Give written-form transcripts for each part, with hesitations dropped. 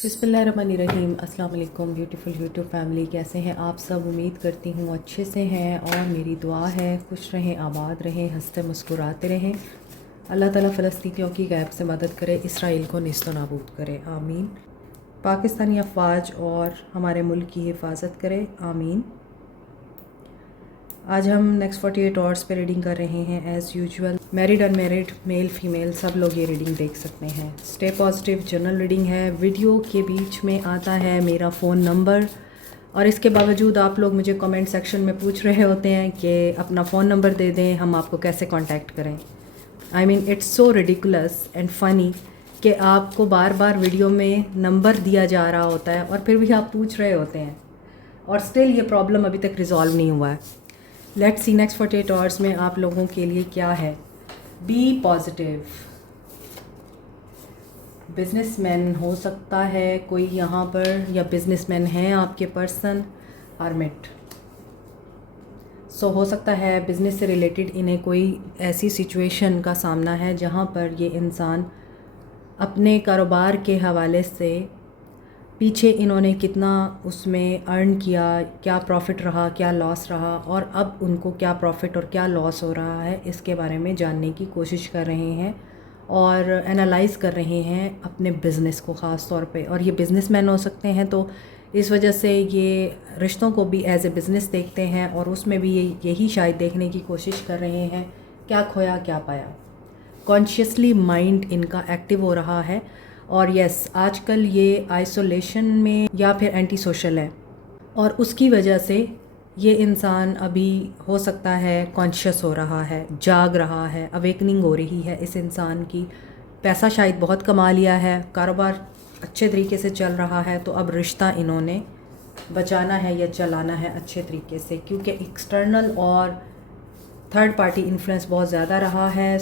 बिस्मिल्लाहिर्रहमानिर्रहीम। अस्सलाम वालेकुम ब्यूटीफुल यूट्यूब फैमिली, कैसे हैं आप सब? उम्मीद करती हूँ अच्छे से हैं और मेरी दुआ है खुश रहें, आबाद रहें, हंसते मुस्कुराते रहें। अल्लाह ताला फ़लस्तीनियों की गैब से मदद करे, इसराइल को निस्तो नाबूद करे, आमीन। पाकिस्तानी अफवाज और हमारे मुल्क की हिफाजत करे, आमीन। आज हम नेक्स्ट 48 आवर्स पे रीडिंग कर रहे हैं as usual. Married unmarried, male female, सब लोग ये रीडिंग देख सकते हैं। स्टे पॉजिटिव जनरल रीडिंग है। वीडियो के बीच में आता है मेरा फ़ोन नंबर और इसके बावजूद आप लोग मुझे कमेंट सेक्शन में पूछ रहे होते हैं कि अपना फ़ोन नंबर दे दें, हम आपको कैसे कांटेक्ट करें। I mean it's so ridiculous and funny कि आपको बार बार वीडियो में नंबर दिया जा रहा होता है और फिर भी आप पूछ रहे होते हैं और स्टिल ये प्रॉब्लम अभी तक रिजॉल्व नहीं हुआ है। लेट्स सी नेक्स्ट 48 आवर्स में आप लोगों के लिए क्या है। B positive. बिजनेसमैन हो सकता है कोई यहाँ पर, या बिजनेसमैन हैं आपके पर्सन। हर्मिट। हो सकता है बिज़नेस से रिलेटेड इन्हें कोई ऐसी सिचुएशन का सामना है जहाँ पर ये इंसान अपने कारोबार के हवाले से पीछे इन्होंने कितना उसमें अर्न किया, क्या प्रॉफिट रहा, क्या लॉस रहा, और अब उनको क्या प्रॉफिट और क्या लॉस हो रहा है इसके बारे में जानने की कोशिश कर रहे हैं और एनालाइज़ कर रहे हैं अपने बिज़नेस को ख़ास तौर पे। और ये बिज़नेसमैन हो सकते हैं, तो इस वजह से ये रिश्तों को भी एज ए बिज़नेस देखते हैं और उसमें भी यही शायद देखने की कोशिश कर रहे हैं क्या खोया क्या पाया। कॉन्शियसली माइंड इनका एक्टिव हो रहा है और यस आजकल ये आइसोलेशन में या फिर एंटी सोशल है और उसकी वजह से ये इंसान अभी हो सकता है कॉन्शियस हो रहा है, जाग रहा है, अवेकनिंग हो रही है इस इंसान की। पैसा शायद बहुत कमा लिया है, कारोबार अच्छे तरीके से चल रहा है, तो अब रिश्ता इन्होंने बचाना है या चलाना है अच्छे तरीके से, क्योंकि एक्सटर्नल और थर्ड पार्टी इन्फ्लुएंस बहुत ज़्यादा रहा है।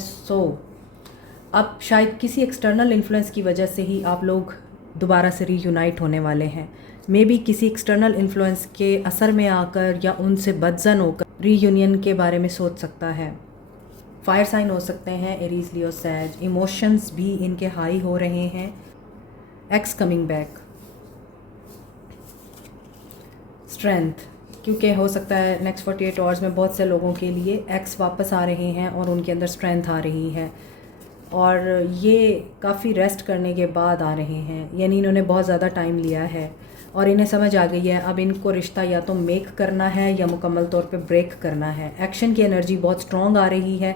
अब शायद किसी एक्सटर्नल इन्फ्लुएंस की वजह से ही आप लोग दोबारा से रीयूनाइट होने वाले हैं। मे बी किसी एक्सटर्नल इन्फ्लुएंस के असर में आकर या उनसे बदजन होकर रीयूनियन के बारे में सोच सकता है। फायर साइन हो सकते हैं, एरीज, लियो, सैज। इमोशंस भी इनके हाई हो रहे हैं। X coming back. स्ट्रेंथ, क्योंकि हो सकता है नेक्स्ट 48 आवर्स में बहुत से लोगों के लिए एक्स वापस आ रहे हैं और उनके अंदर स्ट्रेंथ आ रही है और ये काफ़ी रेस्ट करने के बाद आ रहे हैं, यानी इन्होंने बहुत ज़्यादा टाइम लिया है और इन्हें समझ आ गई है अब इनको रिश्ता या तो मेक करना है या मुकम्मल तौर पे ब्रेक करना है। एक्शन की एनर्जी बहुत स्ट्रॉन्ग आ रही है।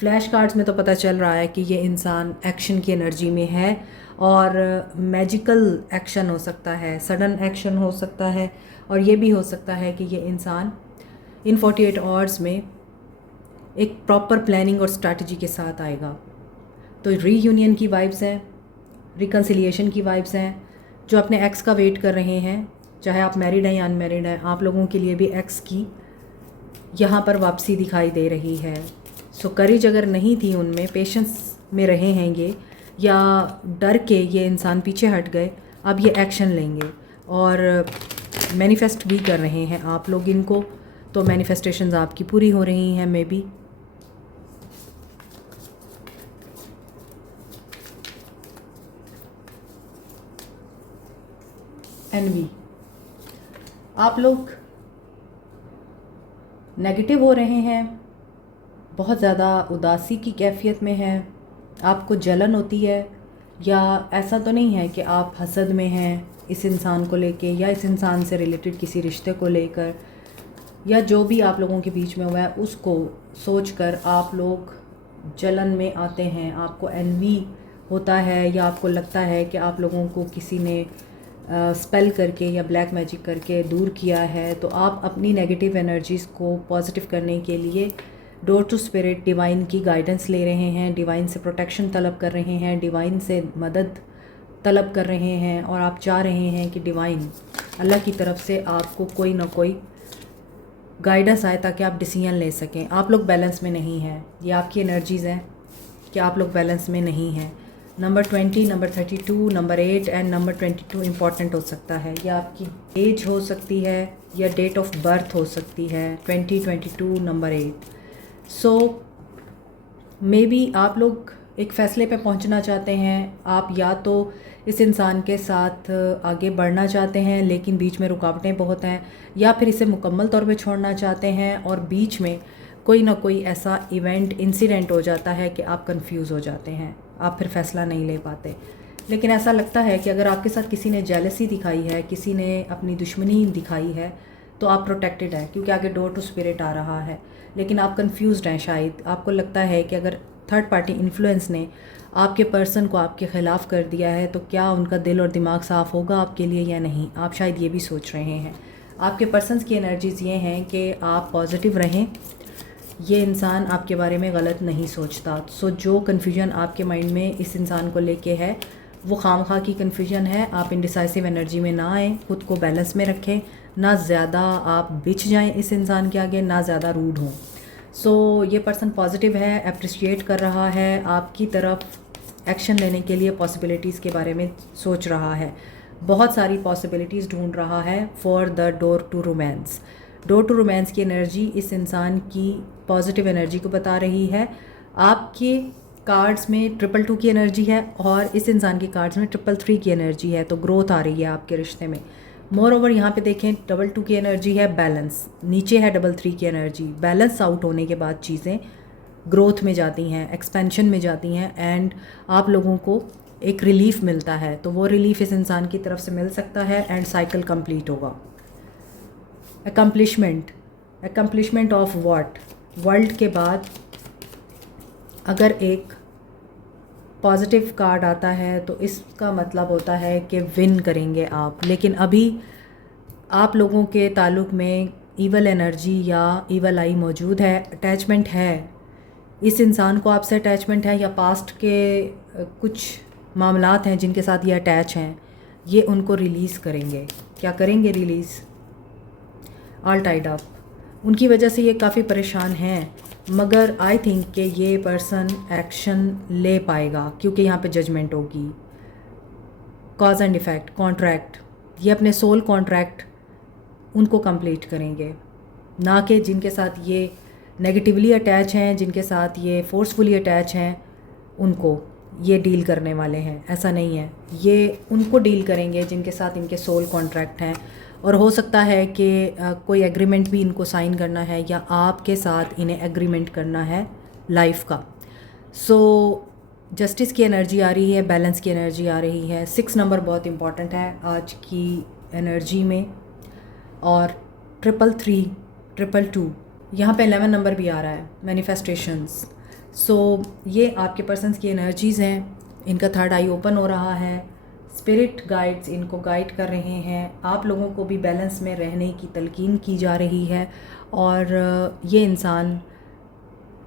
फ्लैश कार्ड्स में तो पता चल रहा है कि ये इंसान एक्शन की एनर्जी में है और मैजिकल एक्शन हो सकता है, सडन एक्शन हो सकता है, और ये भी हो सकता है कि ये इंसान इन 48 आवर्स में एक प्रॉपर प्लानिंग और स्ट्रैटेजी के साथ आएगा। तो रीयूनियन की वाइब्स हैं, रिकन्सिलिएशन की वाइब्स हैं। जो अपने एक्स का वेट कर रहे हैं, चाहे आप मैरिड हैं या अनमैरिड हैं, आप लोगों के लिए भी एक्स की यहाँ पर वापसी दिखाई दे रही है। करेज अगर नहीं थी उनमें, पेशेंस में रहे हैं ये, या डर के ये इंसान पीछे हट गए, अब ये एक्शन लेंगे और मैनिफेस्ट भी कर रहे हैं आप लोग इनको। तो मैनिफेस्टेशंस आपकी पूरी हो रही हैं मे बी। एनवी, आप लोग नेगेटिव हो रहे हैं, बहुत ज़्यादा उदासी की कैफियत में हैं, आपको जलन होती है, या ऐसा तो नहीं है कि आप हसद में हैं इस इंसान को लेके या इस इंसान से रिलेटेड किसी रिश्ते को लेकर, या जो भी आप लोगों के बीच में हुआ है उसको सोचकर आप लोग जलन में आते हैं, आपको एनवी होता है, या आपको लगता है कि आप लोगों को किसी ने स्पेल करके या ब्लैक मैजिक करके दूर किया है। तो आप अपनी नेगेटिव एनर्जीज़ को पॉजिटिव करने के लिए डोर टू स्पिरिट, डिवाइन की गाइडेंस ले रहे हैं, डिवाइन से प्रोटेक्शन तलब कर रहे हैं, डिवाइन से मदद तलब कर रहे हैं, और आप चाह रहे हैं कि डिवाइन अल्लाह की तरफ से आपको कोई ना कोई गाइडेंस आए ताकि आप डिसीजन ले सकें। आप लोग बैलेंस में नहीं हैं, ये आपकी एनर्जीज़ हैं कि आप लोग बैलेंस में नहीं हैं। Number 20, number 32, number 8 and number 22 important हो सकता है। या आपकी एज हो सकती है या डेट ऑफ बर्थ हो सकती है। 20, 22, नंबर 8। मे बी आप लोग एक फ़ैसले पे पहुंचना चाहते हैं। आप या तो इस इंसान के साथ आगे बढ़ना चाहते हैं लेकिन बीच में रुकावटें बहुत हैं, या फिर इसे मुकम्मल तौर पे छोड़ना चाहते हैं और बीच में कोई ना कोई ऐसा इवेंट इंसिडेंट हो जाता है कि आप कंफ्यूज हो जाते हैं, आप फिर फ़ैसला नहीं ले पाते। लेकिन ऐसा लगता है कि अगर आपके साथ किसी ने जेलसी दिखाई है, किसी ने अपनी दुश्मनी दिखाई है, तो आप प्रोटेक्टेड है, क्योंकि आगे डोर टू स्पिरिट आ रहा है। लेकिन आप कंफ्यूज्ड हैं, शायद आपको लगता है कि अगर थर्ड पार्टी इन्फ्लुएंस ने आपके पर्सन को आपके ख़िलाफ़ कर दिया है तो क्या उनका दिल और दिमाग साफ़ होगा आपके लिए या नहीं, आप शायद ये भी सोच रहे हैं। आपके पर्सन्स की एनर्जीज़ ये हैं कि आप पॉजिटिव रहें, ये इंसान आपके बारे में गलत नहीं सोचता। सो जो कन्फ्यूजन आपके माइंड में इस इंसान को लेके है वो खामखा की कन्फ्यूजन है। आप इंडिसाइसिव एनर्जी में ना आएँ, खुद को बैलेंस में रखें, ना ज़्यादा आप बिछ जाएं इस इंसान के आगे, ना ज़्यादा रूड हों। सो ये पर्सन पॉजिटिव है, अप्रिशिएट कर रहा है, आपकी तरफ एक्शन लेने के लिए पॉसिबिलिटीज़ के बारे में सोच रहा है, बहुत सारी पॉसिबिलिटीज़ ढूंढ रहा है for the door to romance. Door to romance की एनर्जी इस इंसान की पॉजिटिव एनर्जी को बता रही है। आपके कार्ड्स में 222 की एनर्जी है और इस इंसान की कार्ड्स में 333 की एनर्जी है, तो ग्रोथ आ रही है आपके रिश्ते में। मोर ओवर यहाँ पे देखें 22 की एनर्जी है बैलेंस, नीचे है 33 की एनर्जी। बैलेंस आउट होने के बाद चीज़ें ग्रोथ में जाती हैं, एक्सपेंशन में जाती हैं एंड आप लोगों को एक रिलीफ मिलता है, तो वो रिलीफ इस इंसान की तरफ से मिल सकता है एंड साइकिल कंप्लीट होगा। अकम्पलिशमेंट ऑफ व्हाट, वर्ल्ड के बाद अगर एक पॉजिटिव कार्ड आता है तो इसका मतलब होता है कि विन करेंगे आप। लेकिन अभी आप लोगों के ताल्लुक़ में ईवल एनर्जी या ईवल आई मौजूद है, अटैचमेंट है, इस इंसान को आपसे अटैचमेंट है या पास्ट के कुछ मामलात हैं जिनके साथ ये अटैच हैं, ये उनको रिलीज़ करेंगे। क्या करेंगे? रिलीज़। ऑल टाइड अप, उनकी वजह से ये काफ़ी परेशान हैं, मगर आई थिंक कि ये पर्सन एक्शन ले पाएगा क्योंकि यहाँ पे जजमेंट होगी। कॉज एंड इफ़ेक्ट, कॉन्ट्रैक्ट, ये अपने सोल कॉन्ट्रैक्ट उनको कंप्लीट करेंगे, ना कि जिनके साथ ये नेगेटिवली अटैच हैं, जिनके साथ ये फोर्सफुली अटैच हैं, उनको ये डील करने वाले हैं। ऐसा नहीं है, ये उनको डील करेंगे जिनके साथ इनके सोल कॉन्ट्रैक्ट हैं। और हो सकता है कि कोई एग्रीमेंट भी इनको साइन करना है या आपके साथ इन्हें एग्रीमेंट करना है लाइफ का। सो जस्टिस की एनर्जी आ रही है, बैलेंस की एनर्जी आ रही है। 6 नंबर बहुत इंपॉर्टेंट है आज की एनर्जी में, और 333, 222, यहाँ पे 11 नंबर भी आ रहा है, मैनिफेस्टेशंस। सो ये आपके पर्सन्स की एनर्जीज़ हैं, इनका थर्ड आई ओपन हो रहा है, स्पिरिट गाइड्स इनको गाइड कर रहे हैं, आप लोगों को भी बैलेंस में रहने की तलकीन की जा रही है और ये इंसान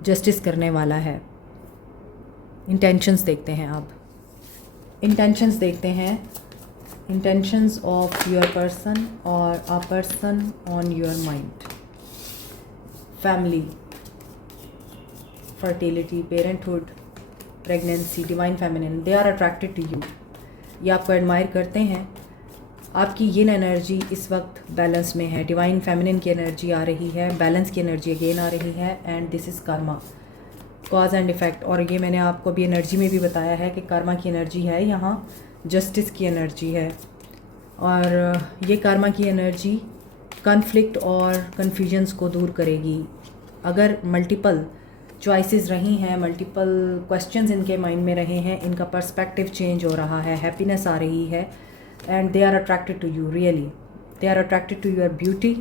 जस्टिस करने वाला है। इंटेंशंस देखते हैं, आप इंटेंशंस देखते हैं, इंटेंशंस ऑफ योर पर्सन और a person on your mind. Family, fertility, parenthood, pregnancy, divine feminine, they are attracted to you, ये आपको एडमायर करते हैं। आपकी यिन एनर्जी इस वक्त बैलेंस में है, डिवाइन फेमिनिन की एनर्जी आ रही है, बैलेंस की एनर्जी अगेन आ रही है and this is Karma, cause and effect. और ये मैंने आपको अभी एनर्जी में भी बताया है कि कर्मा की एनर्जी है, यहाँ जस्टिस की एनर्जी है। और ये कर्मा की एनर्जी कॉन्फ्लिक्ट और कन्फ्यूजन्स को दूर करेगी। अगर मल्टीपल चॉइसेस रही हैं, मल्टीपल क्वेश्चंस इनके माइंड में रहे हैं, इनका पर्सपेक्टिव चेंज हो रहा है, हैप्पीनेस आ रही है and they are attracted to you, really they are attracted to your beauty,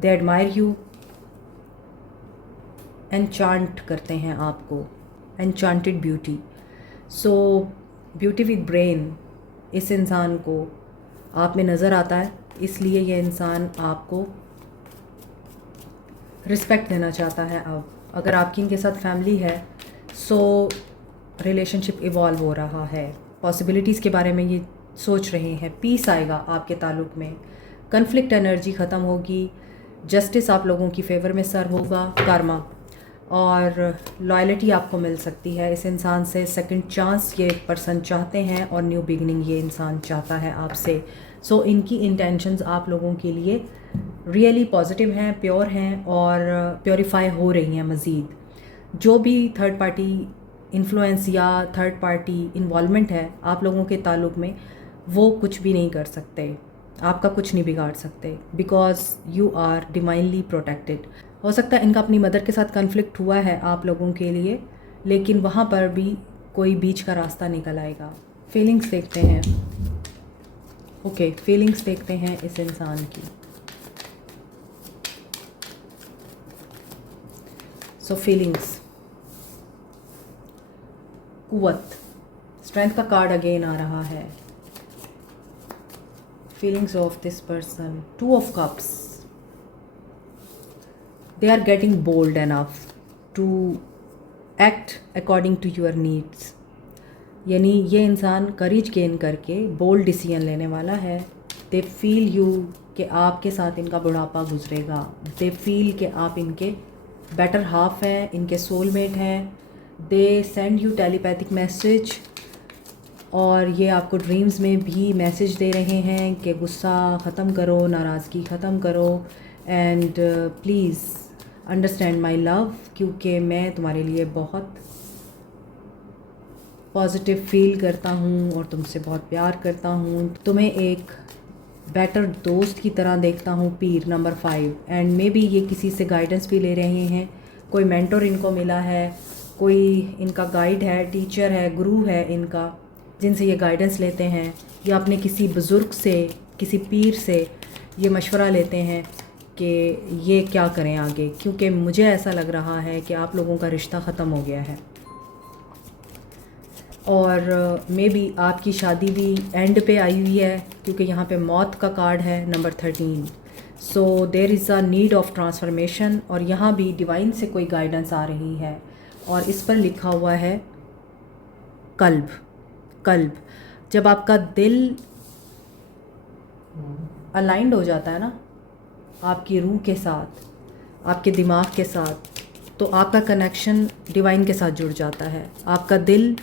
they admire you, enchant करते हैं आपको, enchanted beauty. So beauty with brain इस इंसान को आप में नज़र आता है, इसलिए ये इंसान आपको रिस्पेक्ट देना चाहता है। अब अगर आपकी इनके साथ फैमिली है सो रिलेशनशिप इवॉल्व हो रहा है, पॉसिबिलिटीज़ के बारे में ये सोच रहे हैं, पीस आएगा आपके ताल्लुक़ में, कन्फ्लिक्ट एनर्जी ख़त्म होगी, जस्टिस आप लोगों की फेवर में सर्व होगा, कर्मा और लॉयल्टी आपको मिल सकती है इस इंसान से। सेकंड चांस ये पर्सन चाहते हैं और न्यू बिगनिंग ये इंसान चाहता है आपसे। सो इनकी इंटेंशंस आप लोगों के लिए रियली पॉजिटिव हैं, प्योर हैं और प्योरीफाई हो रही हैं मज़ीद। जो भी थर्ड पार्टी इन्फ्लुएंस या थर्ड पार्टी इन्वॉल्वमेंट है आप लोगों के ताल्लुक़ में, वो कुछ भी नहीं कर सकते, आपका कुछ नहीं बिगाड़ सकते, because you are divinely protected. हो सकता है इनका अपनी मदर के साथ कन्फ्लिक्ट हुआ है आप लोगों के लिए, लेकिन वहाँ पर भी कोई बीच का रास्ता निकल आएगा। फीलिंग्स देखते हैं। ओके, फीलिंग्स देखते हैं इस इंसान की। सो फीलिंग्स, कुव्वत, स्ट्रेंथ का कार्ड अगेन आ रहा है। Feelings of this person, 2 of cups, they are getting bold enough to act according to your needs। यानी ये इंसान करेज गेन करके बोल्ड डिसीजन लेने वाला है। दे फील यू कि आपके साथ इनका बुढ़ापा गुजरेगा। दे फील कि आप इनके बेटर हाफ हैं, इनके सोलमेट हैं। They send you telepathic message, और ये आपको ड्रीम्स में भी मैसेज दे रहे हैं कि गुस्सा ख़त्म करो, नाराज़गी ख़त्म करो, and please understand my love, क्योंकि मैं तुम्हारे लिए बहुत पॉजिटिव फील करता हूँ और तुमसे बहुत प्यार करता हूँ। तुम्हें एक बेटर दोस्त की तरह देखता हूँ। पीर नंबर 5, एंड मे बी ये किसी से गाइडेंस भी ले रहे हैं। कोई मेंटर इनको मिला है, कोई इनका गाइड है, टीचर है, गुरु है इनका, जिनसे ये गाइडेंस लेते हैं, या अपने किसी बुज़ुर्ग से, किसी पीर से ये मशवरा लेते हैं कि ये क्या करें आगे, क्योंकि मुझे ऐसा लग रहा है कि आप लोगों का रिश्ता ख़त्म हो गया है, और मे बी आपकी शादी भी एंड पे आई हुई है, क्योंकि यहाँ पे मौत का कार्ड है number 13। So there is a need of transformation, और यहाँ भी डिवाइन से कोई गाइडेंस आ रही है, और इस पर लिखा हुआ है कल्ब। कल्ब, जब आपका दिल अलाइंड हो जाता है ना आपकी रूह के साथ, आपके दिमाग के साथ, तो आपका कनेक्शन डिवाइन के साथ जुड़ जाता है। आपका दिल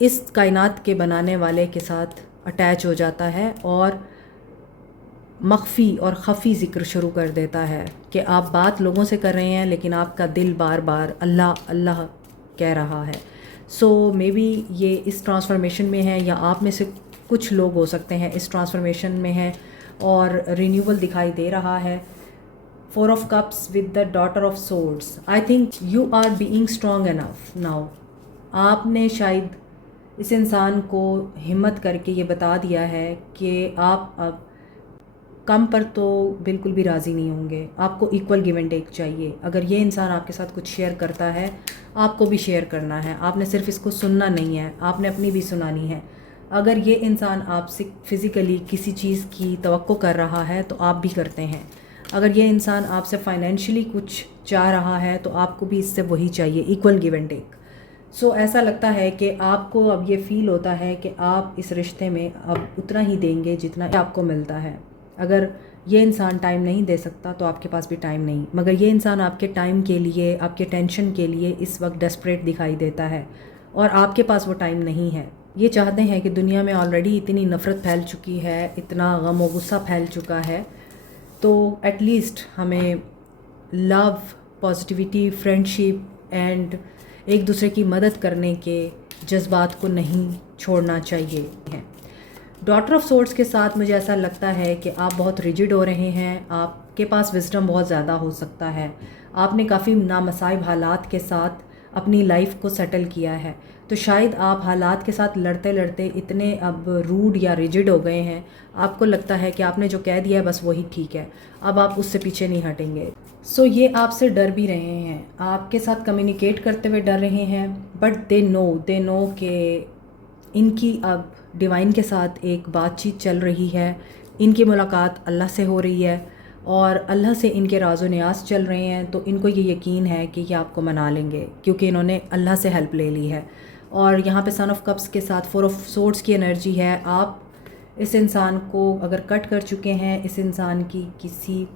इस कायनात के बनाने वाले के साथ अटैच हो जाता है, और मख्फी और ख़फ़ी ज़िक्र शुरू कर देता है कि आप बात लोगों से कर रहे हैं, लेकिन आपका दिल बार बार अल्लाह अल्लाह कह रहा है। सो मे बी ये इस ट्रांसफॉर्मेशन में है, या आप में से कुछ लोग हो सकते हैं इस ट्रांसफॉर्मेशन में हैं, और रिन्यूअल दिखाई दे रहा है। 4 of cups with the daughter of swords. I think you are being strong enough now. आपने शायद इस इंसान को हिम्मत करके ये बता दिया है कि आप अब कम पर तो बिल्कुल भी राज़ी नहीं होंगे, आपको इक्वल गिव एंड टेक चाहिए। अगर ये इंसान आपके साथ कुछ शेयर करता है, आपको भी शेयर करना है। आपने सिर्फ इसको सुनना नहीं है, आपने अपनी भी सुनानी है। अगर ये इंसान आपसे फ़िज़िकली किसी चीज़ की तवक्को कर रहा है, तो आप भी करते हैं। अगर ये इंसान आपसे फाइनेंशियली कुछ चाह रहा है, तो आपको भी इससे वही चाहिए, इक्वल गिव एंड टेक। सो ऐसा लगता है कि आपको अब ये फ़ील होता है कि आप इस रिश्ते में अब उतना ही देंगे जितना आपको मिलता है। अगर ये इंसान टाइम नहीं दे सकता, तो आपके पास भी टाइम नहीं, मगर ये इंसान आपके टाइम के लिए, आपके टेंशन के लिए इस वक्त डेस्परेट दिखाई देता है, और आपके पास वो टाइम नहीं है। ये चाहते हैं कि दुनिया में ऑलरेडी इतनी नफ़रत फैल चुकी है, इतना गम और गुस्सा फैल चुका है, तो एटलीस्ट हमें लव, पॉजिटिविटी, फ्रेंडशिप एंड एक दूसरे की मदद करने के जज्बात को नहीं छोड़ना चाहिए है। डॉटर ऑफ सोर्ड्स के साथ मुझे ऐसा लगता है कि आप बहुत रिजिड हो रहे हैं, आपके पास विजडम बहुत ज़्यादा हो सकता है, आपने काफ़ी नामसाइब हालात के साथ अपनी लाइफ को सेटल किया है, तो शायद आप हालात के साथ लड़ते लड़ते इतने अब रूड या रिजिड हो गए हैं, आपको लगता है कि आपने जो कह दिया है बस वही ठीक है, अब आप उससे पीछे नहीं हटेंगे। सो ये आपसे डर भी रहे हैं, आपके साथ कम्युनिकेट करते हुए डर रहे हैं, बट दे नो कि इनकी अब डिवाइन के साथ एक बातचीत चल रही है, इनकी मुलाकात अल्लाह से हो रही है, और अल्लाह से इनके राज़ो न्यास चल रहे हैं, तो इनको ये यकीन है कि ये आपको मना लेंगे, क्योंकि इन्होंने अल्लाह से हेल्प ले ली है। और यहाँ पे सन ऑफ कप्स के साथ 4 ऑफ सोर्ड्स की एनर्जी है। आप इस इंसान को अगर कट कर चुके हैं, इस इंसान की किसी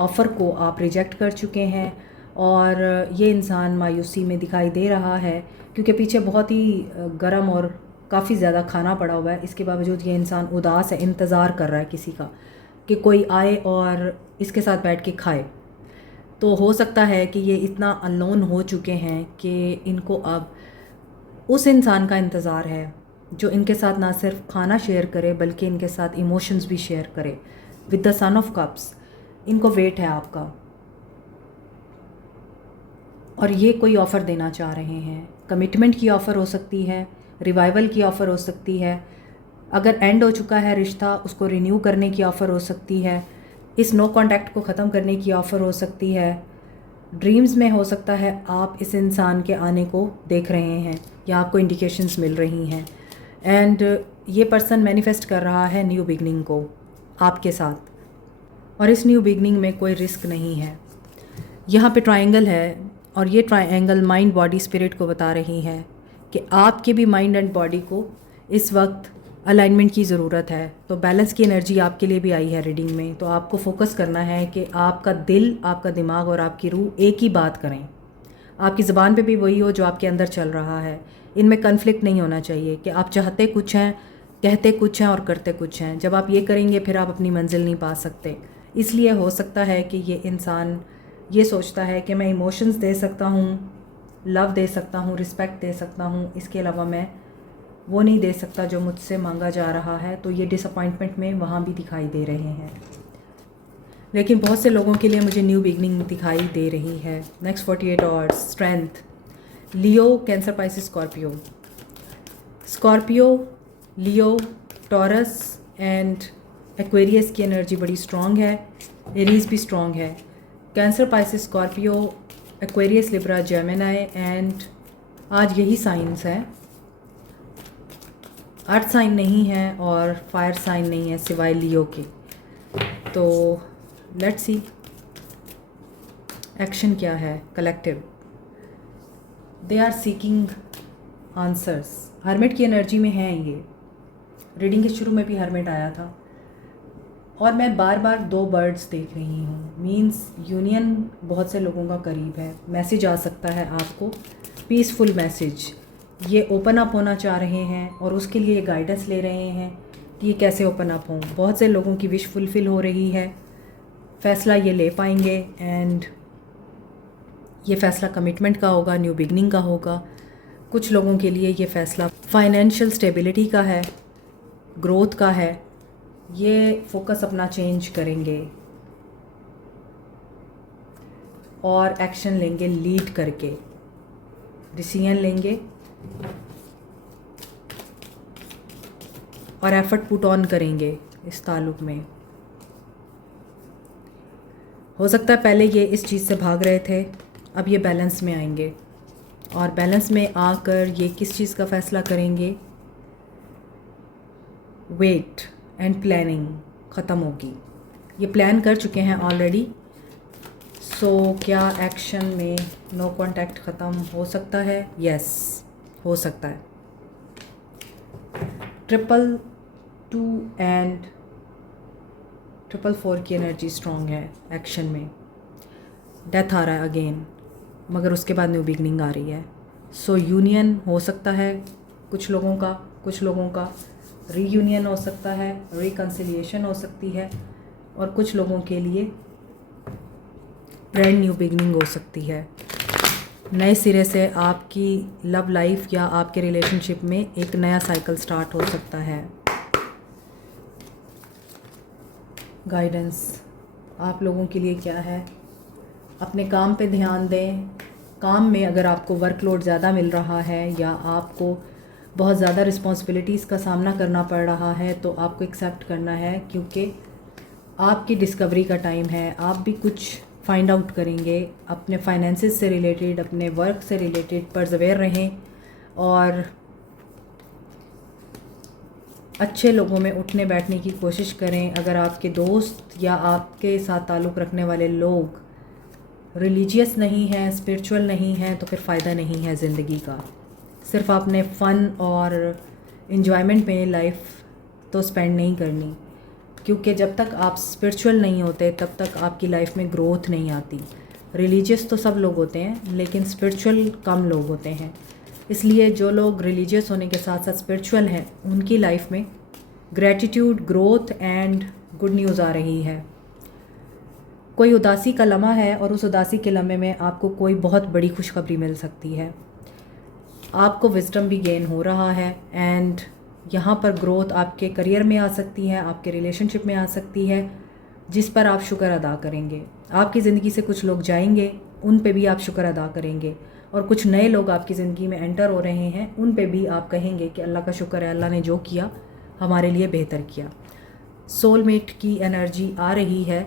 ऑफ़र को आप रिजेक्ट कर चुके हैं, और ये इंसान मायूसी में दिखाई दे रहा है, क्योंकि पीछे बहुत ही गर्म और काफ़ी ज़्यादा खाना पड़ा हुआ है। इसके बावजूद ये इंसान उदास है, इंतज़ार कर रहा है किसी का कि कोई आए और इसके साथ बैठ के खाए। तो हो सकता है कि ये इतना अननोन हो चुके हैं कि इनको अब उस इंसान का इंतज़ार है जो इनके साथ ना सिर्फ खाना शेयर करे बल्कि इनके साथ इमोशंस भी शेयर करे। With the son of cups, इनको वेट है आपका, और ये कोई ऑफ़र देना चाह रहे हैं। कमिटमेंट की ऑफ़र हो सकती है, रिवाइवल की ऑफ़र हो सकती है, अगर एंड हो चुका है रिश्ता उसको रिन्यू करने की ऑफ़र हो सकती है, इस नो कॉन्टैक्ट को ख़त्म करने की ऑफ़र हो सकती है। ड्रीम्स में हो सकता है आप इस इंसान के आने को देख रहे हैं या आपको इंडिकेशंस मिल रही हैं। एंड ये पर्सन मैनिफेस्ट कर रहा है न्यू बिगनिंग को आपके साथ, और इस न्यू बिगनिंग में कोई रिस्क नहीं है। यहाँ पे ट्रायंगल है और ये ट्रायंगल माइंड बॉडी स्पिरिट को बता रही है कि आपके भी माइंड एंड बॉडी को इस वक्त अलाइनमेंट की ज़रूरत है। तो बैलेंस की एनर्जी आपके लिए भी आई है रीडिंग में। तो आपको फोकस करना है कि आपका दिल, आपका दिमाग और आपकी रूह एक ही बात करें। आपकी ज़बान पे भी वही हो जो आपके अंदर चल रहा है। इनमें कन्फ्लिक्ट नहीं होना चाहिए कि आप चाहते कुछ हैं, कहते कुछ हैं और करते कुछ हैं। जब आप ये करेंगे फिर आप अपनी मंजिल नहीं पा सकते। इसलिए हो सकता है कि ये इंसान ये सोचता है कि मैं इमोशंस दे सकता हूँ, लव दे सकता हूँ, रिस्पेक्ट दे सकता हूँ, इसके अलावा मैं वो नहीं दे सकता जो मुझसे मांगा जा रहा है। तो ये डिसअपॉइंटमेंट में वहाँ भी दिखाई दे रहे हैं। लेकिन बहुत से लोगों के लिए मुझे न्यू बिगनिंग दिखाई दे रही है। Next 48 hours, strength, Leo, cancer, Pisces, Scorpio. Scorpio, Leo, taurus and Aquarius की एनर्जी बड़ी स्ट्रॉन्ग है। एरीज भी स्ट्रॉन्ग है। Cancer, Pisces, Scorpio, Aquarius, Libra, Gemini and आज यही साइंस है। अर्थ साइन नहीं है और फायर साइन नहीं है सिवाय लियो के। तो लेट्स सी एक्शन क्या है collective. They are seeking answers. Hermit की एनर्जी में हैं ये। रीडिंग के शुरू में भी हर्मिट आया था और मैं बार बार 2 बर्ड्स देख रही हूँ। मींस यूनियन बहुत से लोगों का करीब है। मैसेज आ सकता है आपको, पीसफुल मैसेज। ये ओपन अप होना चाह रहे हैं और उसके लिए गाइडेंस ले रहे हैं कि ये कैसे ओपन अप हों। बहुत से लोगों की विश फुलफ़िल हो रही है, फ़ैसला ये ले पाएंगे एंड ये फ़ैसला कमिटमेंट का होगा, न्यू बिगनिंग का होगा। कुछ लोगों के लिए ये फ़ैसला फाइनेंशियल स्टेबिलिटी का है, ग्रोथ का है। ये फोकस अपना चेंज करेंगे और एक्शन लेंगे, लीड करके डिसीजन लेंगे और एफर्ट पुट ऑन करेंगे इस ताल्लुक़ में। हो सकता है पहले ये इस चीज़ से भाग रहे थे, अब ये बैलेंस में आएंगे और बैलेंस में आकर ये किस चीज़ का फ़ैसला करेंगे। वेट एंड प्लानिंग ख़त्म होगी। ये प्लान कर चुके हैं ऑलरेडी। सो क्या एक्शन में नो कॉन्टैक्ट ख़त्म हो सकता है? यस, हो सकता है। 222 एंड 444 की एनर्जी स्ट्रॉन्ग है एक्शन में। डेथ आ रहा है अगेन, मगर उसके बाद न्यू बिगनिंग आ रही है। सो यूनियन हो सकता है कुछ लोगों का रीयूनियन हो सकता है, रिकन्सिलिएशन हो सकती है और कुछ लोगों के लिए ब्रांड न्यू बिगनिंग हो सकती है। नए सिरे से आपकी लव लाइफ या आपके रिलेशनशिप में एक नया साइकिल स्टार्ट हो सकता है। गाइडेंस आप लोगों के लिए क्या है? अपने काम पे ध्यान दें। काम में अगर आपको वर्कलोड ज़्यादा मिल रहा है या आपको बहुत ज़्यादा रिस्पॉन्सिबिलिटीज़ का सामना करना पड़ रहा है तो आपको एक्सेप्ट करना है, क्योंकि आपकी डिस्कवरी का टाइम है। आप भी कुछ फाइंड आउट करेंगे अपने फाइनेंसेस से रिलेटेड, अपने वर्क से रिलेटेड। परसेवेयर रहें और अच्छे लोगों में उठने बैठने की कोशिश करें। अगर आपके दोस्त या आपके साथ ताल्लुक़ रखने वाले लोग रिलीजियस नहीं हैं, स्पिरिचुअल नहीं हैं, तो फिर फ़ायदा नहीं है ज़िंदगी का। सिर्फ आपने फ़न और इन्जॉयमेंट में लाइफ तो स्पेंड नहीं करनी, क्योंकि जब तक आप स्पिरिचुअल नहीं होते तब तक आपकी लाइफ में ग्रोथ नहीं आती। रिलीजियस तो सब लोग होते हैं लेकिन स्पिरिचुअल कम लोग होते हैं। इसलिए जो लोग रिलीजियस होने के साथ साथ स्पिरिचुअल हैं उनकी लाइफ में gratitude, growth and good news आ रही है। कोई उदासी का लम्हा है और उस उदासी के लम्हे में आपको कोई बहुत बड़ी खुशखबरी मिल सकती है। आपको विजडम भी गेन हो रहा है एंड यहाँ पर ग्रोथ आपके करियर में आ सकती है, आपके रिलेशनशिप में आ सकती है, जिस पर आप शुक्र अदा करेंगे। आपकी ज़िंदगी से कुछ लोग जाएंगे, उन पे भी आप शुक्र अदा करेंगे, और कुछ नए लोग आपकी ज़िंदगी में एंटर हो रहे हैं, उन पे भी आप कहेंगे कि अल्लाह का शुक्र है, अल्लाह ने जो किया हमारे लिए बेहतर किया। सोलमेट की एनर्जी आ रही है,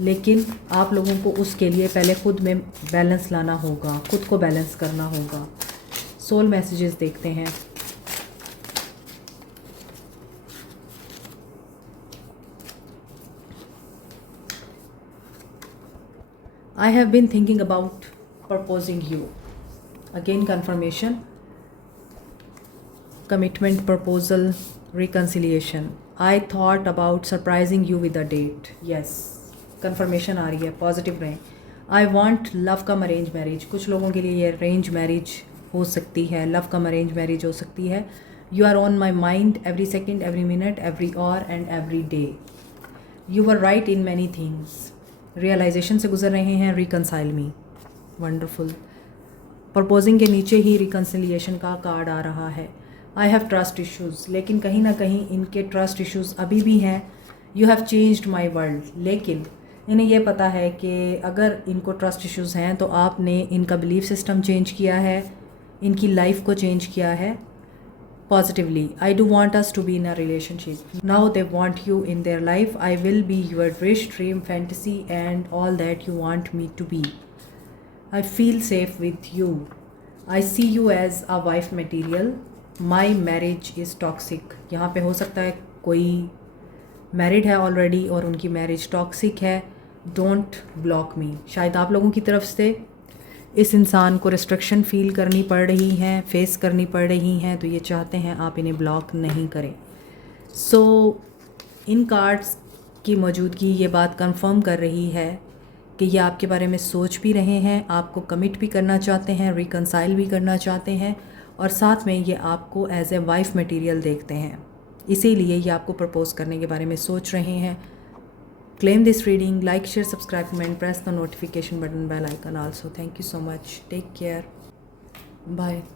लेकिन आप लोगों को उसके लिए पहले ख़ुद में बैलेंस लाना होगा, ख़ुद को बैलेंस करना होगा। सोल मैसेजेस देखते हैं। I have been thinking about proposing you. Again confirmation, commitment, proposal, reconciliation. I thought about surprising you with a date. Yes, confirmation आ रही है, पॉजिटिव रहें। I want love come arrange marriage. कुछ लोगों के लिए ये अरेंज मैरिज हो सकती है, लव कम अरेंज मैरिज हो सकती है। You are on my mind every second, every minute, every hour and every day. You were right in many things. Realisation से गुजर रहे हैं, रिकनसाइल मी। वंडरफुल। प्रपोजिंग के नीचे ही रिकन्सिलिएशन का कार्ड आ रहा है। आई हैव ट्रस्ट इश्यूज़, लेकिन कहीं ना कहीं इनके ट्रस्ट इश्यूज़ अभी भी हैं। You have changed my world, लेकिन इन्हें ये पता है कि अगर इनको ट्रस्ट इश्यूज़ हैं तो आपने इनका बिलीफ सिस्टम चेंज किया है, इनकी लाइफ को चेंज किया है positively. I do want us to be in a relationship. Now they want you in their life. I will be your wish, dream, fantasy and all that you want me to be. I feel safe with you. I see you as a wife material. My marriage is toxic. यहाँ पे हो सकता है कोई married है already और उनकी marriage toxic है। डोंट ब्लॉक मी। शायद आप लोगों की तरफ से इस इंसान को रिस्ट्रिक्शन फ़ील करनी पड़ रही हैं, फेस करनी पड़ रही हैं, तो ये चाहते हैं आप इन्हें ब्लॉक नहीं करें। सो इन कार्ड्स की मौजूदगी ये बात कंफर्म कर रही है कि ये आपके बारे में सोच भी रहे हैं, आपको कमिट भी करना चाहते हैं, रिकनसाइल भी करना चाहते हैं, और साथ में ये आपको एज ए वाइफ मटेरियल देखते हैं। इसीलिए ये आपको प्रपोज़ करने के बारे में सोच रहे हैं। Claim this reading, like, share, subscribe, comment, press the notification button, bell icon also. Thank you so much. Take care. Bye.